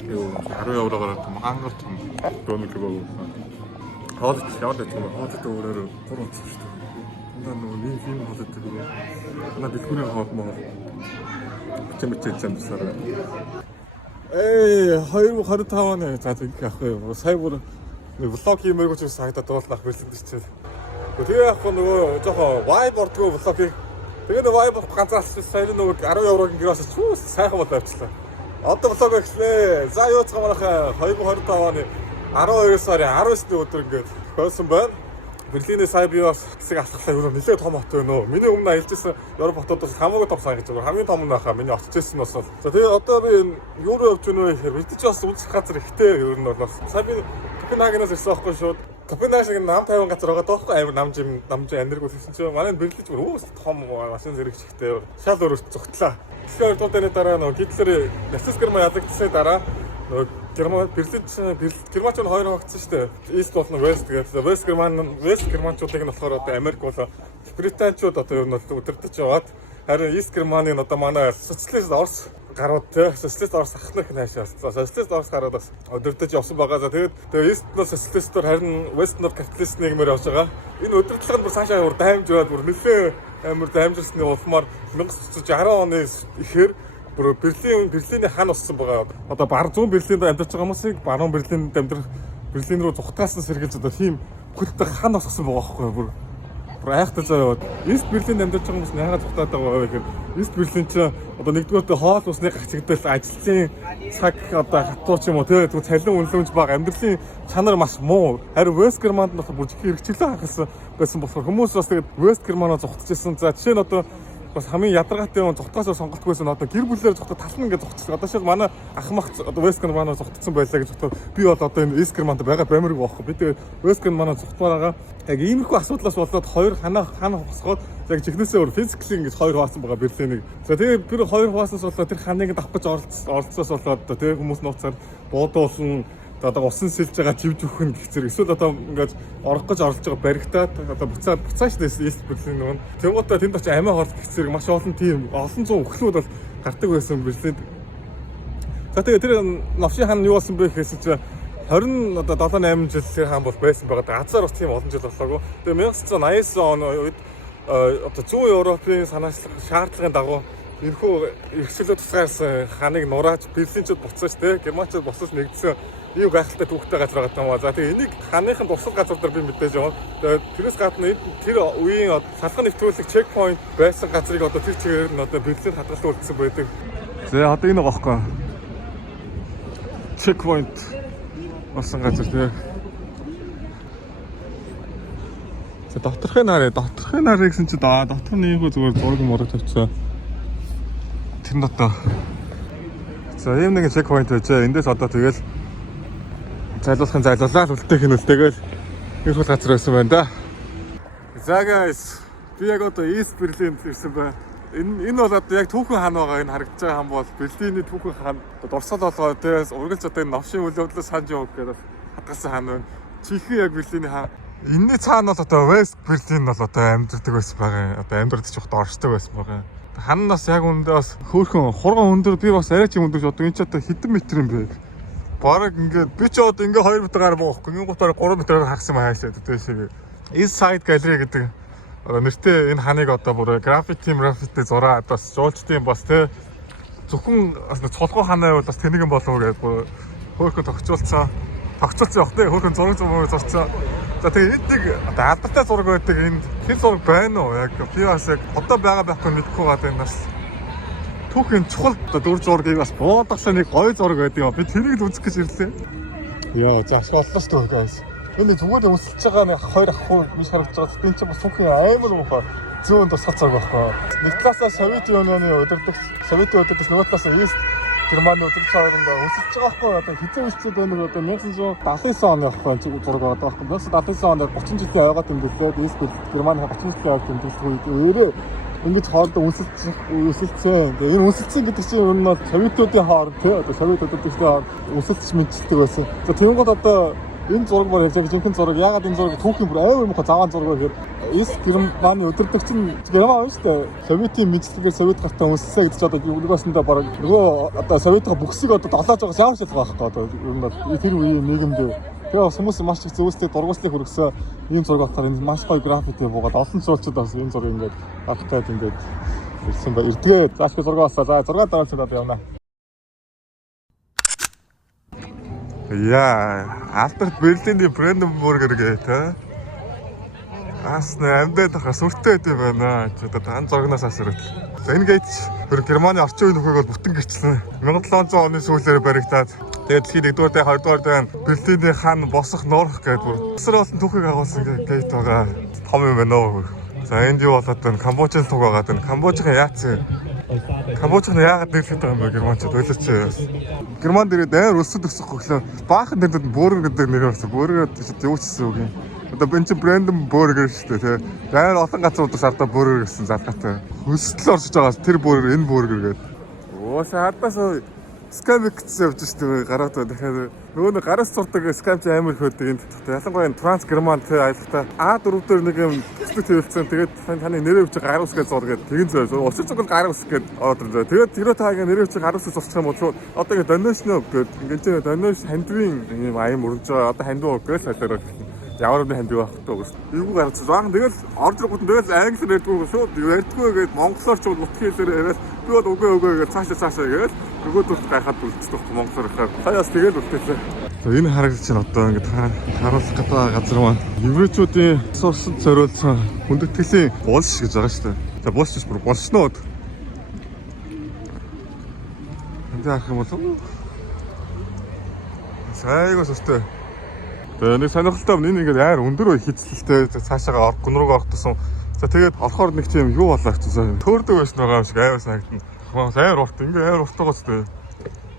юу 10 еврогоор том хангар том доныг өгөө. Хоолт яваад тийм хоолт өөрөөр 3 утсан шүү дээ. Ундаа нөгөө ийм хоолт гэдэг. Ундаа дэлгүүрийн хоолт мөн чимэтэй замсаар. 2025 оны за тийм ах юу. Сая бүр влог хиймээргүй ч санагдаад дуулах бэлэн дэрчээ. Тэгээ яг нөгөө жоохон vibe ордгоо влог. Тэгээд vibe ганцаас сая нөгөө 10 еврогийн гэрээс чүү сайхан бол авчлаа. Одоо влог эхлэе. За юу цамаарах 2025 оны 12 сарын 19-ний өдөр ингээд хойсон байна. Берлиний сая би бас хэсэг алхахлаа юу нэлээд том хот байна уу. Миний өмнө аялжсэн Европ хотуудаас хамаагүй том сан гэж байна. Хамгийн том нь байхаа миний очиж ирсэн бас. За тэгээд одоо би юу руу явж байна вэ гэхээр мэдээж бас үзэх газар ихтэй ер нь бол. Сая би Копенгагенаас ирсэн байхгүй шүү. Копенгагын нам 50 газар байгаа даахгүй амар намжим энерги үлсэн чинь манай Берлин ч өөр том машин зэрэг чигтэй шал өөрөөр зүгтлээ. Тэгэхээр удааны дараа нөгөө Гитлер нацист Герман ядагдсны дараа нөгөө Германч нь хоёр хогцсон шүү дээ. East болон West гэдэг. West Германчуудыг нь болохоор одоо Америк болоо Британчууд одоо ер нь өдөртөж яваад харин East Германыг одоо манай социалист Орос гарууд те социалист Орос ахнах наашаас. Социалист Орос гарууд бас өдөртөж явсан байгаа. За тэгээд East-ноос социалистоор харин West-ноор капиталист нийгмээр явж байгаа. Энэ өдөртлөг нь бүр цаашаа бүр даймжаад бүр нэлээ амар даймжирсны улмаар 1960 оны ихээр бүр Берлиний хан уссан байгаа. Одоо баг зүүн Берлинд амьдарч байгаа хүмүүсийг баруун Берлинд Берлин рүү зүхтаасан сэргийлж одоо тийм хөлтэй хан уссан байгаа байхгүй бүр айхтай заяа. East Берлинд амьдарч байгаа хүмүүс яагаад зүхтаад байгаа вэ гэхээр East Берлин ч одоо нэгдүгээр хоол усны гацагдал ажлын цаг одоо хатуу ч юм уу тэгээ цалин үнэлэмж бага амьдралын чанар маш муу. Харин West Германд нь бүр жихэн хэрэгчлээ хагасан байсан болохоор хүмүүс бас тэгээд West Германаа зүхтажсэн. За жишээ нь одоо бас хамгийн ядаргаатай юм зүхтгаас сонголтгүйсэн одоо гэр бүлээр зүхтад тална гэж зүхтчихсан. Одоо шил манай ах мах одоо West Германаар зүхтцсан байлаа гэж зүхтад би бол одоо энэ East Германд байгаа баймирг байхгүй. Би тэгээ West Германаар зүхтмаар байгаа. Яг иймэрхүү асуудлаас болоод хоёр хана хосгоод яг жихнээсээ өөр физикли ингэж хоёр хуваасан байгаа Берлинийг. За тэгээ тэр хоёр хувааснаас болоод тэр ханыг авах гэж оролцсоос болоод тэгээ хүмүүс нууцаар буудуулсан одоо усан сэлж байгаа живж өгөх гэх зэрэг эсвэл одоо ингээд орох гэж оролж байгаа баригтаа одоо буцааш East Берлин нөгөө тэнгуутаа тэнд очиж амиа хоолт гэх зэрэг маш олон тийм олон зуун өхлүүд бол гардаг байсан Берлинд. За тэгээ тэр Новшин хаан юу болсон бэ гэхээс чи 20 одоо 7-8 жил хаан бол байсан байгаа. Азар бас тийм олон жил болоогүй. Тэгээ 1989 оны үед одоо зүүн Европын санаачлах шаардлагын дагуу энэхүү эрхчлөө тусгаарсан ханыг нурааж Берлинчууд буцааж те Германчууд босож нэгдсэн ийм гайхалтай түүхтэй газар байгаа юм ба. За тэгээ энийг ханыхын дурсал газар дээр би мэдээж яваа. Тэрээс гадна тэр үеийн салхын нэвтрүүлэг чекпоинт байсан газрыг одоо тэр чигээр нь одоо Берлин хадгалуулсан байдаг. За одоо энэ гоохгоо чекпоинт болсон газар тэгээ. За доторхын нарыг гэсэн чи дотор нэггүй зүгээр зураг мураг тавьчихсан. Тэр нь одоо за ийм нэг чекпоинт байжээ. Эндээс одоо тэгэл зайлуулахын зайлуулаад үлдээх нь үлдээгээл их хөл газар байсан байна да. За guys, би яг одоо East Берлинд ирсэн байна. Энэ бол одоо яг түүхэн хан байгаа. Энэ харагдаж байгаа хан бол Берлиний түүхэн хан. Дурсал болгоо те ургалж одоо энэ Новшин үйл явдлаас санаж явах гэдэг хадгалсан хан байна. Чихэн яг Берлиний хан. Энэний цаана бол одоо West Берлин бол одоо амьдардаг байсан байгаа. Одоо амьдардаж явахд оршдог байсан байгаа. Ханнаас яг үндэ бас хөөхөн хурган өндөр би бас арай ч юм өндөр одоо энэ ч одоо хэдэн метр юм бэ? Бараг ингээд би ч одоо ингээ 2 метр гар боохгүй. Ингээ гутаар 3 метрээр хагсан хаашаа гэдэг шиг. East Side Gallery гэдэг нэртэй энэ ханыг одоо бүр граффити зураа бас жуулчдын бас те зөвхөн цолгоо ханаа бол бас тэнэгэн болов уу гэдэг хөөхөн тогтцолцоо явах те хөөхөн зураг зурцаа. За тэгээ энд нэг одоо алдартай зураг байдаг энэ тэр зураг байна уу? Яг би бас яг одоо байгаа байхгүй мэдэхгүй байгаа энэ бас түүхийн чухал дүр зургийг бас буудагсаа нэг гоё зураг байдаг. Би тэрийг л үзэх гэж ирлээ. Яа, за асуултаас төгөөс. Энэ зүгээр өсөлж байгаа нэг хоёр ах биш харагдаж байгаа. Тэгвэл чи бас түүхийн амар мохоо зүүн тусгал зураг байхгүй. Нэг талаасаа Совет Юнианы удирдах Совет удирдах нөгөө талаасаа East Германы удирдах орноо өсөлж байгаа байхгүй. Одоо хизээ өсчихэд байна одоо 1979 оны байхгүй зураг байгаа байхгүй. 1979 онд 30 жилийн ойгоо тэмдэглээд East Германы 30 жилийн ойгоо тэмдэглэх үед ингэж хоорондоо үсэлцсэн. Тэгээ энэ үсэлцэн гэдэг чинь ер нь Советуудын хооронд тий одоо Советуудын хооронд үсэлцэж мэдчихдэг байсан. За тэгвэл одоо Энэ зураг бол яг жинхэнэ зураг. Ягаад энэ зураг түүхийн бүр амар муухай заваан зураг гэхээр Эст Германы өдөртөгч нь Герман шүү дээ. Советийн мэдээлэлээр Совет гартаа үнсээ гэж одоо юугаасандаа бараг нөгөө одоо Советийн бүксийг одоо долоож байгаа шаавш байгаа байхгүй одоо ер нь тэр үеийн нийгэмд тэгээ бас хүмүүс маш их зөвөөстэй дургууслыг хүргэсэн ийм зураг авахаар энэ маш гоё граффити буугаад олон жуулчид бас энэ зургийг ингээд авахтаад ингээд ирсэн ба эрдгээ заашгүй зураг авсаа за 6 дараалцаад одоо явна. Яа, Альберт Берлиний Бранденбургер гэдэг Асна амдад хас үртэй гэдэг байна. Ч одоо дан зургнаас асараад. За энэ гейт хөр Германы орчин үеийн нөхөйг бол бүтэн гэрчлэн 1700 оны сүүлээр баригдаад тэгээд дэлхийн 1-р дэх 2-р дэх Берлиний хаан босох нуурах гэдэг бүр өсөр болсон түүхийг агуулсан гейт байгаа. Том юм байна уу. За энд юу болоод байна? Камбожийн туг байгаа байна. Камбожийн яац. Камбожийн яагаад нэрхээд байгаа юм бэ германчууд ойлооч. Герман дээр дайр өсөд өсөхгүй хлээ. Баахан дэнд бөөргөр гэдэг нэр байсан. Бөөргөр юу ч гэсэн үг юм. Одоо бенч Бранденбургер шүү дээ тий. Дайр олон газруудаас ардаа бөөргөр гэсэн залгаатай. Хөсөл орж байгаа тэр бөөргөр энэ бөөргөр гэдэг. Ууса хадаас скамикс явж шүү дээ гараад байна. Тэгэхээр нөгөө нэг гараас зурдаг скамч амар хөөдөг энэ. Ялангуяа Транс Герман тий аялалтаа А4 дээр нэг юм төсөлт хэлсэн. Тэгээд таны нэрээ өчиг гаруус гэж зургээд тэгин зөө. Уцаж уг гаруус гэж ордон зөө. Тэгээд тэрөө таагийн нэрээ өчиг гаруус гэж зурчих юм бол шууд одоо ингэ донешно гэдэг. Ингээд донеш хандвийн юм аян өрнж байгаа. Одоо хандив гэж солиороо. Ямар нэг хандив авах тоо гэж. Юу гарч байгаа. Тэгэл орж иргүүд тэгэл англиар ярьдгүй шууд ярьдгүй гээд монголоор ч нутгийн хэлээр яриад би бол үгүй гэж цаашаа гээд нөгөөдөрт гайхаад үлдчихсэн монголоор ихаар. Хаяас тэгэл үлдээсэн. За энэ харагдаж байна одоо ингээд харуулах гэдэг газар маань еврейчүүдийн сурсад зориулсан хүндэтгэлийн булш гэж байгаа шүү дээ. За булш гэж бүр болшноо. Энд харах юм бол сайгаас өстэй. Тэгээ нэг сонирхолтой юм энэ ингээд айр өндөр хизлэлтэй цаашаа гүн рүүгээ орохтсон. За тэгээд орохоор нэг тийм юу болоо гэсэн. Төөрдөг байсан байгаа юм шиг айваа санагдана. Айр урт ингээд айр уртгоос тээ.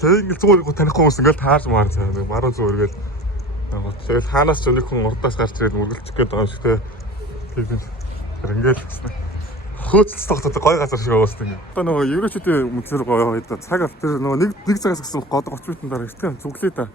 Тэгээ ингээд зүгээр танихгүй хүмүүс ингээд таарч маар цаа нэг маруу зүгээр ингээд тэгэл хаанаас ч өнөөх хүн урдаас гарч ирээд мөргөлчих гээд байгаа юм шиг тээ. Тэгээд ингээд хөөцөлс тогтоод гой газар шиг уусдаг ингээд. Одоо нөгөө еврейчүүдийн мөчөр гоё одоо цаг алт тэр нөгөө нэг цагаас гэсэн гол 30 минутын дараа иртгэн зүглээ та.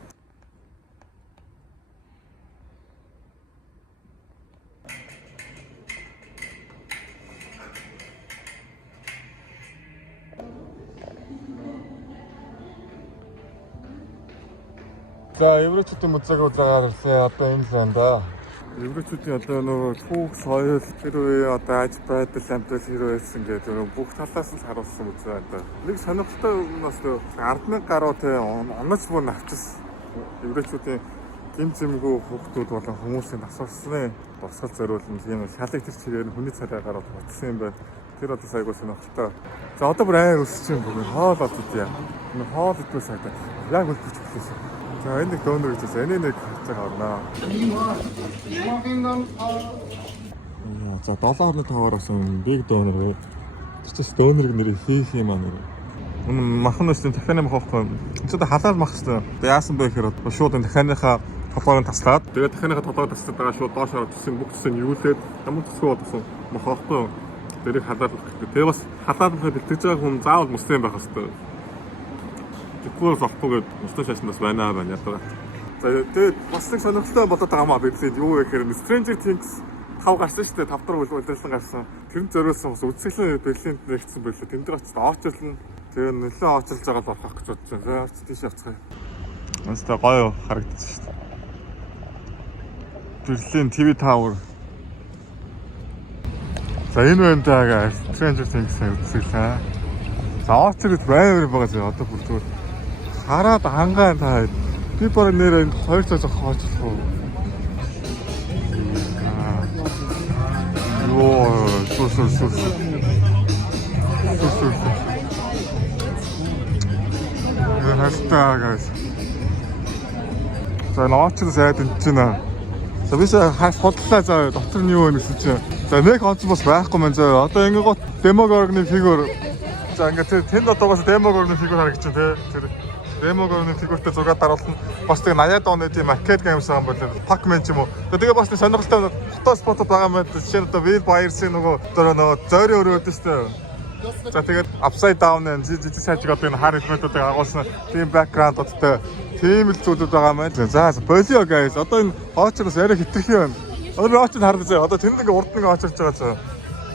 За еврейчүүдийн музейг үзээгээр одоо энэ л байна да. Еврейчүүдийн одоо нөгөө түүх соёл тэр үе одоо аж байдал амьтал хэрэг байсан гэдэг нөгөө бүх талаас нь харуулсан музей байна да. Нэг сонирхолтой юм бас 10,000 гаруй тэ онож бүр навчсан еврейчүүдийн гин зэмгүй хүүхдүүд болон хүмүүсийн асуусны босгол зориулсан тийм шалыг тэр чигээр нь хүний царай гараад утсан юм байна. Тэр одоо сайгүй сонирхолтой. За одоо бүр аяар өсөж юм бүгд хоол одод яа. Энэ хоол идэх сайтай. Яг үлдчих хэлсэн. За энэ нэг донор гэж байна. Энийг нэг харж байгаа орноо. За 7.5-аар асан биг донор. Тэр чинь донорыг нэр хийх юм аа нэр. Үнэн махан өстөнд дахианы мах авахгүй. Эцэг халаал мах хэвээр. Тэгээ яасан бэ гэхээр шууд энэ дахианыхаа толгойг таслаад тэгээ дахианыхаа толгойг таслаад байгаа шууд доошоор төсөн бүх төсөн юулээд ямар төсгөө болсон мах авахгүй. Тэрийг халаал мах гэдэг. Тэгээ бас халаал махыг бэлтгэж байгаа хүн заавал муслим байх хэвээр. Тэгвэл авахгүйгээд муслим шашнаас байна ядгаа. За тэгээд бас нэг сонирхолтой болоод байгаа маа библиэд юу вэ гэхээр Stranger Things 5 гарсан шүү дээ. 5 дахь үлдээсэн гарсан. Тэрэнд зориулсан бас үзэсгэлэн Берлинд нэгдсэн байлаа. Тэнд дээр очиж очилно. Тэгээ нөлөө очилж байгаа л орох гэж бодсон. За очиж тийш явцгаая. Онцтой гоё харагдсан шүү дээ. Берлин TV Tower. За энэ байна даа Stranger Things үзэглээ. За очирд байр байгаа зэрэг одоо бүр зүгээр хараад хангаан таа. Би бараг нэр энэ 2 цаг хоочлох уу. Суу. Хастаа guys. За нооч сайд энэ чинь. За би хаас хотлаа за дотор нь юу вэ гэсэн чинь. За нэг онц бас байхгүй мэн зөө. Одоо ингэ гот Demogorgon фигур. За ингэ тэнд одоо бас Demogorgon фигур харагдаж байна те. Тэр Demogorgon фигуртай зураг даруулна. Бас тэг 80-аад оны тийм arcade games байгаа юм бол Pac-Man ч юм уу. Тэгээ бас нэг сонирхолтой фото спотод байгаа юм байна. Жишээ нь одоо Will Byers-ийн нөгөө зөөрийн өрөөд өстэй. За тэгээд upside down and жижиг сайжиг одоо энэ хар элементүүдийг агуулсан тийм background-одтой Тийм л зүйлүүд байгаа маань. За болио guys. Одоо энэ хоочроос яриа хитрхи байна. Өнөө очиж хардаг. Одоо тэнд ингээ урд нэг очиж байгаа цаа.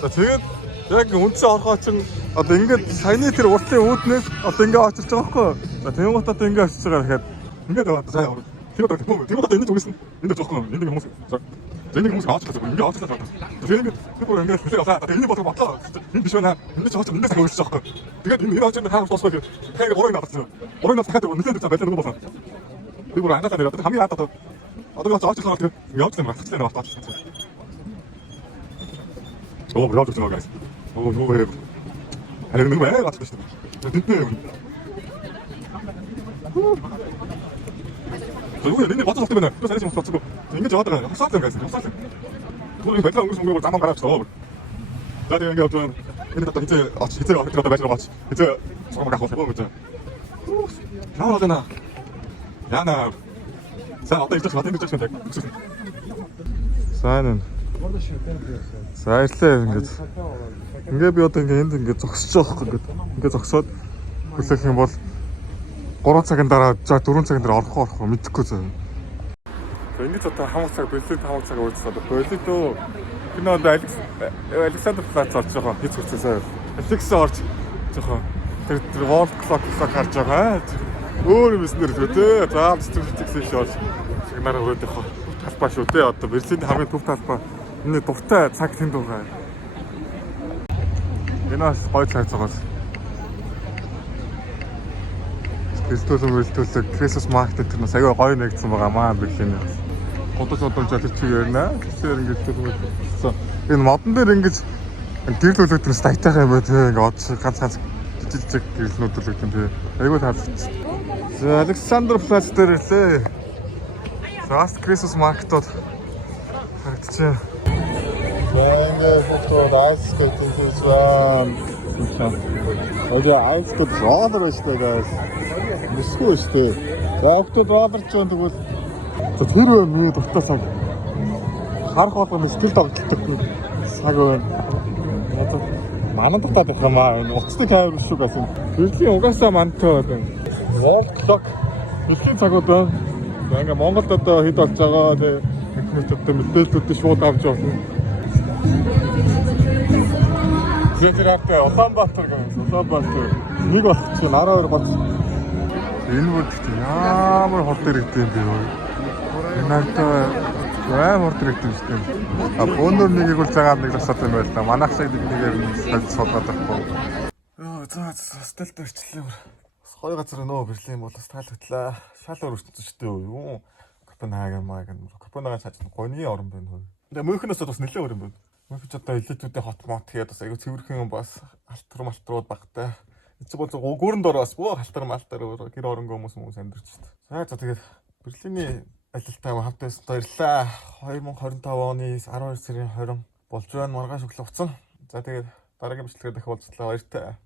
За тэгээд яг үндсэн орхоо чинь одоо ингээд саяны тэр уртлын үүднээс одоо ингээ очиж байгаа байхгүй. За тийм гот одоо ингээ очиж байгаа гэхэд ингээд байгаа заа. Тэр одоо энэ зүгээс энэ дэх жоохгүй. Энэ хүмүүс. За энэ хүмүүс очиж байгаа. Ингээ очиж байгаа. Тэгээд ингээ тэр ингээ хэлээ яваа. Энэ бодлоо бодлоо. Энэ биш байна. Энэ ч очиж энэ цаг өгч байгаа. Тэгээд энэ очиж хаан тосгоо. Тэгэхээр гурыг надад. Гурыг надад дахиад нэлээд цаг байлаа нөгөө болсон. Би бүр анхаарал тавиад хамгийн хатаа одоо очиж байгаа тэгээд явж байгаа мартчихлаа нэ баталж. Оо брав ч байгаа. Оо нөгөө харин нэг байгаад байна шүү дээ. Тэдний. Зүгээр энэ бодож байгаа юм байна. Сайн сайн бодсоо. Ингэж яваад байгаа. Хасаад байгаа юм байна. Түр энэ байдлаа өнгөрсөн заман гараад байгаа. За тэгээд ингэ явж байна. Энэ одоо хизээ орох гэдэг байж байгаа ч. Хизээ сумаг авах юм гэж. Наа одоо яна. За одоо ирж байгаа юм байна. Сайн. Саярлаа ингэж. Ингээ би одоо ингээ энд ингээ зогсож байгаа хэрэг ингээ зогсоод хүлээх юм бол 3 цагийн дараа 4 цагийн дараа орох мэдэхгүй заа. Ингэж одоо хамаг цаг бэлэн хамаг цаг уулзсан одоо болидо кинонд Александр Плац орж байгаа хийц хүчээсээ Алекс орж жоохон тэр World Clock харж байгаа. Өөр юм эснэр тээ. За сэтгэлзэгсэн шоол сигнаар өрөөд явах талбай шүү дээ. Одоо Берлиний хамгийн төв талбай. Энэ дуртай цаг тэнд байгаа. Энэ бас гоё цаг цагаас. Хэлтүүлэг Christmas market тэр нас аяга гоё нэгдсэн байгаа маа Берлиний. Годож тэр чиг ярина. Тэгэхээр ингэж хэлсэн. Энэ модон дээр ингэж гэрлүүлэг тэр стайтайх юм байна тий. Ингээд ганц жижиг гэрлүүлэг тийм тий. Аяга таалагдсан. За Александр Плац дээр ирлээ. Last Christmas market-од харагдчихэ. Ингээ фото лайс гэдэг юм. Одоо аавчдад доллар байж байгаа. Мөсгөө штэ. За өгтөд доллар ч юм тэгвэл тэр миний дотоосаа харах болгоно сэтгэл догтлдог цаг байна. Одоо манай дотоод байх юм аа. Уцтай тайвар шүү гэсэн. Берлин угаасаа мантай байна. World Clock бэлгийн цагууд байна. Ингээ Монголд одоо хэд болж байгаа тэг хүмүүстэй мэдээлэлүүд шууд авч явна. Зэтераптэй Улаанбаатар гэнэ. Улаанбаатар нэг баг чи 12 гац. Энэ бүр ямар хол дэрэгтэй юм бэ? Энэ хантай хол дэрэгтэй юм шүү дээ. А өндөр нэгийг бол цагаан нэг засаад юм байл та. Манайх шиг нэгээр нь суулгаад байхгүй. Йоо за стелт өрчлээ. Хоёр газар нөө Берлин бол бас таалагдлаа. Шал өрөвчсөн шүү дээ юу. Копенгаген цааш гоны орн байна хөө. Тэгээ Мюнхенээс бас нэлээд өөр юм байна. Мөнхөж одоо элитүүдийн хот мод тэгээд бас аягүй цэвэрхэн бас алтрууд багтай. Эцэг бол гүрэн дор бас халтар малтар гэр оронгоо хүмүүс амьдарч шүү дээ. За тэгээд Берлиний ажилтай хамт байсан баярлаа. 2025 оны 12 сарын 20 болж байна. Маргааш өглөө уцсан. За тэгээд дараагийн бичлэгээр дахин уулзлаа баяртай.